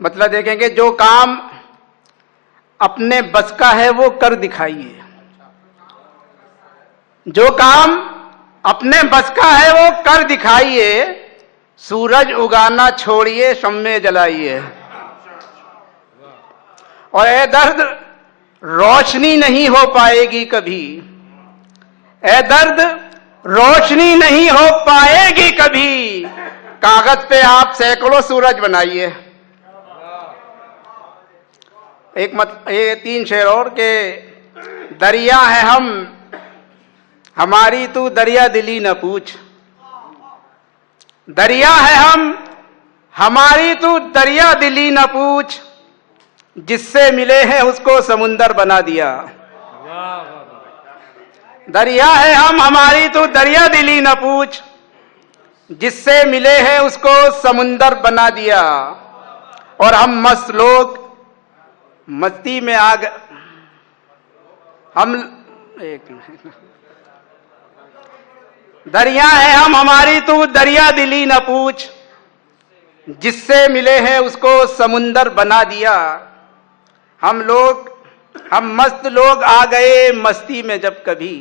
मतलब देखेंगे जो काम अपने बस का है वो कर दिखाइए, जो काम अपने बस का है वो कर दिखाइए, सूरज उगाना छोड़िए शम में जलाइए। और ए दर्द रोशनी नहीं हो पाएगी कभी, ए दर्द रोशनी नहीं हो पाएगी कभी, कागज पे आप सैकड़ों सूरज बनाइए। ये 3 शेर और के दरिया है हम, हमारी तू दरिया दिली न पूछ। दरिया है हम, हमारी तू दरिया दिली न पूछ, जिससे मिले हैं उसको समुंदर बना दिया। दरिया है हम, हमारी तू दरिया दिली न पूछ, जिससे मिले हैं उसको समुंदर बना दिया। और हम मस्त लोग मस्ती में आ गए, हम एक दरिया है हम, हमारी तू दरिया दिली न पूछ, जिससे मिले हैं उसको समुंदर बना दिया। हम मस्त लोग आ गए मस्ती में जब कभी,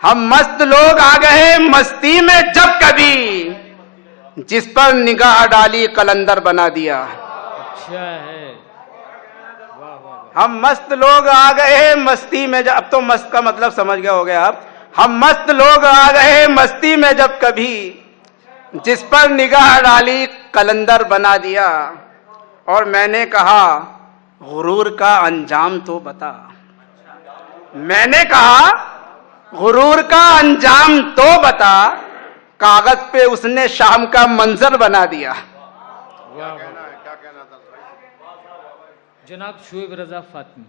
हम मस्त लोग आ गए मस्ती में जब कभी, जिस पर निगाह डाली कलंदर बना दिया। अच्छा है, वाह वाह। हम मस्त लोग आ गए मस्ती में जब, अब तो मस्त का मतलब समझ गए हो गए आप। हम मस्त लोग आ गए मस्ती में जब कभी, जिस पर निगाह डाली कलंदर बना दिया। और मैंने कहा गुरूर का अंजाम तो बता, मैंने कहा गुरूर का अंजाम तो बता, कागज पे उसने शाम का मंजर बना दिया। जनाब शुएब रजा फातमी।